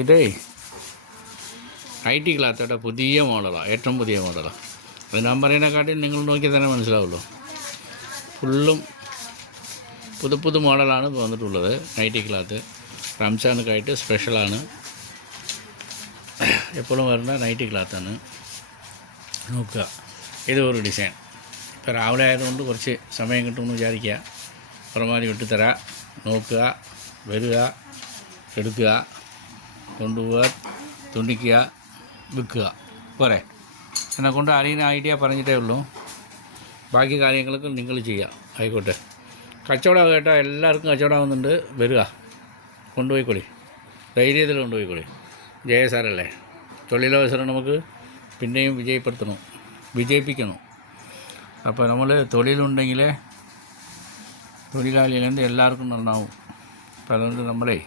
ഇതേ IT ക്ലാത്തോടെ പുതിയ മോഡലാണ്, ഏറ്റവും പുതിയ മോഡലാണ്. അത് ഞാൻ പറയുന്നതിനെക്കാട്ടി നിങ്ങൾ നോക്കിയാൽ തന്നെ മനസ്സിലാവുള്ളൂ. ഫുള്ളും പുതു മോഡലാണ് വന്നിട്ടുള്ളത്. IT ക്ലാത്ത് റംസാനൊക്കെയായിട്ട് സ്പെഷ്യലാണ്. എപ്പോഴും വരുന്ന IT ക്ലാത്താണ്. നോക്കുക, ഇത് ഒരു ഡിസൈൻ. ഇപ്പോൾ രാവിലെ ആയതുകൊണ്ട് കുറച്ച് സമയം കിട്ടുമെന്ന് വിചാരിക്കുക. പുറമാരി വിട്ടുതരാം. നോക്കുക, വരിക, എടുക്കുക, കൊണ്ടുപോവുക, തുണിക്കുക, വിൽക്കുക. പോരെ? എന്നെക്കൊണ്ട് അറിയുന്ന ഐഡിയ പറഞ്ഞിട്ടേ ഉള്ളൂ. ബാക്കി കാര്യങ്ങളൊക്കെ നിങ്ങൾ ചെയ്യുക. ആയിക്കോട്ടെ. കച്ചവടം കേട്ടാൽ എല്ലാവർക്കും കച്ചവടമാകുന്നുണ്ട്. വരിക, കൊണ്ടുപോയിക്കൊള്ളി, ധൈര്യത്തിൽ കൊണ്ടുപോയിക്കൊള്ളി. ജയസാറല്ലേ, തൊഴിലവസരം നമുക്ക് പിന്നെയും വിജയിപ്പിക്കണം. അപ്പോൾ നമ്മൾ തൊഴിലുണ്ടെങ്കിൽ തൊഴിലാളിയിലേന്ത് എല്ലാവർക്കും നന്നാവും. അപ്പോൾ അതുകൊണ്ട് നമ്മളെ